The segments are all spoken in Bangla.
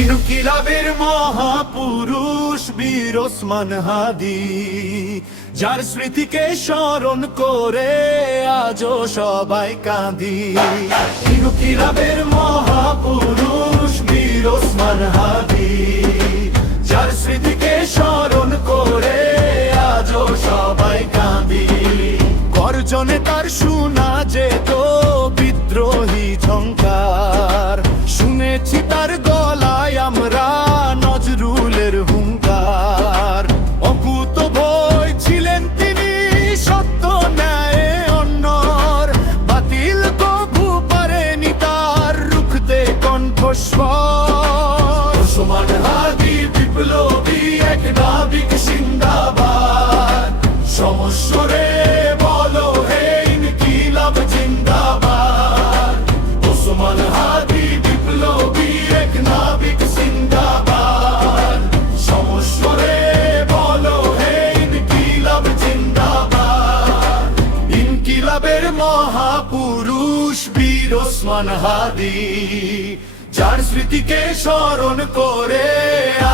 ইনকিলাবের মহাপুরুষ বীর ওসমান হাদি, যার স্মৃতিকে স্মরণ করে আজও সবাই কাঁদি। ইনকিলাবের মহাপুরুষ বীর ওসমান হাদি, যার স্মৃতিকে স্মরণ করে আজও সবাই কাঁদি। গর্জনে তার শোনা যেত বিদ্রোহী ঝংকার, শুনেছি তার গলায় আমরা নজরুলের হুঙ্কার। অকুত ভয় ছিলেন তিনি, সত্য ন্যায় অন্যর, বাতিল কভু পারেনি তার রুখতে কণ্ঠস্বর। ওসমান হাদি বিপ্লবী এক নাবিক জিন্দাবাদ, সমস্বরে বলো হে ইনকিলাব জিন্দাবাদ। ওসমান হাদি বিপ্লবী এক নাবিক জিন্দাবাদ, সমস্বরে বলো হে ইনকিলাব জিন্দাবাদ। ইনকিলাবের মহাপুরুষ বীর ওসমান হাদি, যার স্মৃতিকে স্মরণ করে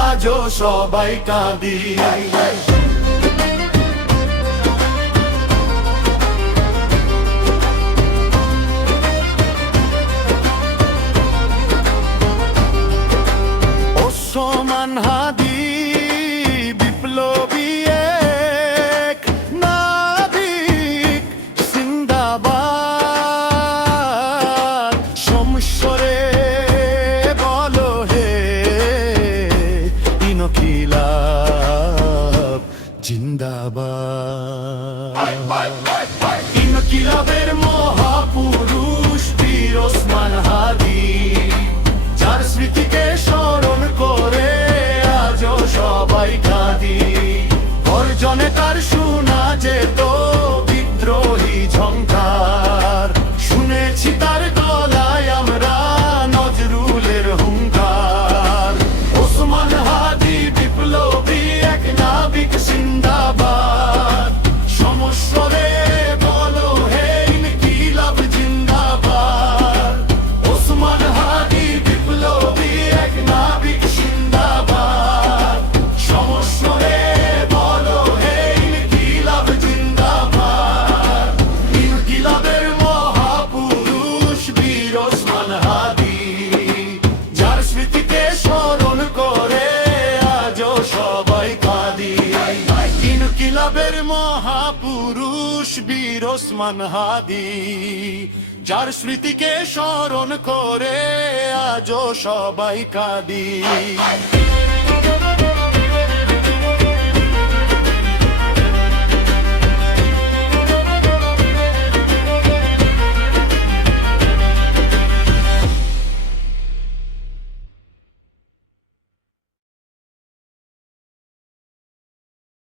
আজও সবাই কাঁদি। ওসমান হাদি বিপ্লবী এক নাবিক জিন্দাবাদ, সমস্বরে বলো হে ইনকিলাব জিন্দাবাদ। ইনকিলাবের মহাপুরুষ বীর ওসমান হাদি, যার স্মৃতিকে স্মরণ করে আজও সবাই কাঁদি। গর্জনে তার শোনা যেত বিদ্রোহী ঝংকার, শুনেছি তার গলায় আমরা নজরুলের হুঙ্কার। ওসমান হাদি বিপ্লবী এক নাবিক জিন্দাবাদ, সমস্বরে বলো হে ইনকিলাব জিন্দাবাদ। ওসমান হাদি বিপ্লবী এক নাবিক জিন্দাবাদ, সমস্বরে বলো হে ইনকিলাব জিন্দাবাদ। ইনকিলাবের মহাপুরুষ বীর ওসমান হাদি, যার স্মৃতিকে স্মরণ করে আজও সবাই কাঁদি। ইনকিলাবের মহাপুরুষ বীর ওসমান হাদি, যার স্মৃতিকে স্মরণ করে আজও সবাই কাঁদি।